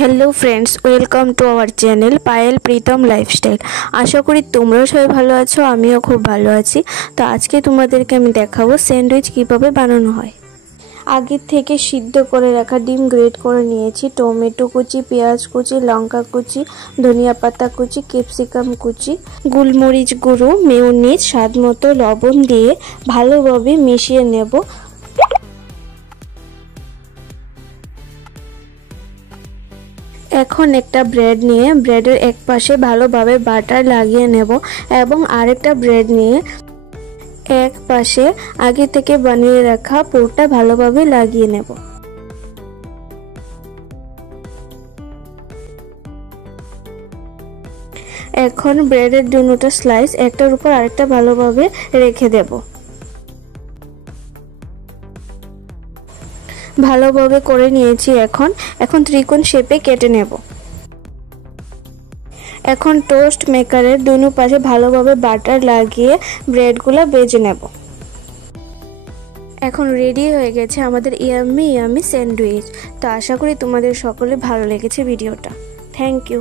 Hello friends, welcome to our channel Payel Pritam lifestyle. আশা করি তোমরাও সবাই ভালো আছো, আমিও খুব ভালো আছি। তো আজকে তোমাদেরকে আমি দেখাবো স্যান্ডউইচ কীভাবে বানানো হয়। আগের থেকে সিদ্ধ করে রাখা ডিম গ্রেট করে নিয়েছি, টমেটো কুচি, পেঁয়াজ কুচি, লঙ্কা কুচি, ধনিয়া পাতা কুচি, ক্যাপসিকাম কুচি, গোলমরিচ গুঁড়ো, মেয়োনিজ, স্বাদ মতো লবণ দিয়ে ভালোভাবে মিশিয়ে নেব। এখন একটা ব্রেড নিয়ে ব্রেডের এক পাশে ভালোভাবে বাটার লাগিয়ে নেব এবং আরেকটা ব্রেড নিয়ে এক পাশে আগে থেকে বানিয়ে রাখা পুরটা ভালোভাবে লাগিয়ে নেব। এখন ব্রেডের দুটো স্লাইস একটার উপর আরেকটা ভালোভাবে রেখে দেব। ভালোভাবে করে নিয়েছি। এখন ত্রিকোণ শেপে কেটে নেব। এখন টোস্ট মেকারের দুনো পাশে ভালোভাবে বাটার লাগিয়ে ব্রেডগুলো ভেজে নেব। এখন রেডি হয়ে গেছে আমাদের ইয়াম্মি স্যান্ডউইচ। তো আশা করি তোমাদের সকলে ভালো লেগেছে ভিডিওটা। Thank you.